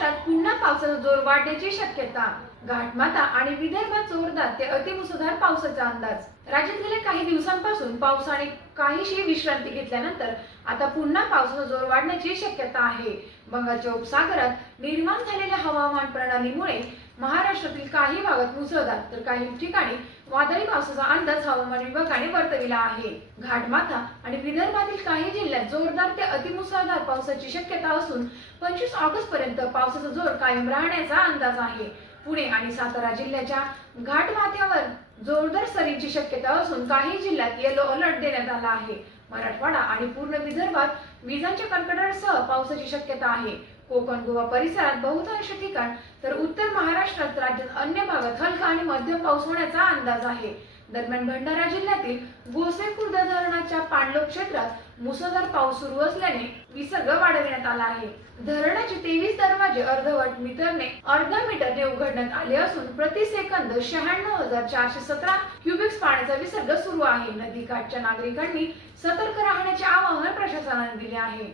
महाराष्ट्रात पुन्हा पावसाचा जोर वाढण्याची शक्यता. घाटमाता आणि विदर्भात जोरदार ते अतिमुसळधार पावसाचा अंदाज. राज्यात गेल्या काही दिवसांपासून पावसाने काहीशी विश्रांती घेतल्यानंतर आता पुन्हा पावसाचा जोर वाढण्याची शक्यता आहे. बंगालच्या उपसागरात निर्माण झालेल्या हवामान प्रणालीमुळे महाराष्ट्रातील काही भागात मुसळधार तर काही ठिकाणी वादळी पावसाचा अंदाज हवामान विभागाने वर्तविला आहे. घाटमाथा आणि विदर्भातील काही जिल्ह्यात जोरदार ते अतिमुसळधार पावसाची शक्यता असून 25 ऑगस्ट पर्यंत पावसाचा जोर कायम राहण्याचा अंदाज आहे. पुणे आणि सातारा जिल्ह्याच्या घाटमाथ्यावर जोरदार सरींची शक्यता असून काही जिल्ह्यात येलो अलर्ट देण्यात आला आहे. मराठवाडा आणि पूर्ण विदर्भात विजांच्या कडकडाटासह पावसाची शक्यता आहे. कोकण गोवा परिसरात बहुतांश ठिकाण तर उत्तर महाराष्ट्रात राज्यात अन्य भागात हलका आणि मध्यम पाऊस होण्याचा अंदाज आहे. दरम्यान भंडारा जिल्ह्यातील गोसेखुर्द धरणाच्या पाणलोट क्षेत्रात मुसळधार पाऊस सुरू असल्याने विसर्ग वाढविण्यात आला आहे. धरणाचे 23 दरवाजे अर्धा मीटरने उघडण्यात आले असून प्रति सेकंद 96,417 क्युबिक्स पाण्याचा विसर्ग सुरू आहे. नदीकाठच्या नागरिकांनी सतर्क राहण्याचे आवाहन प्रशासनाने दिले आहे.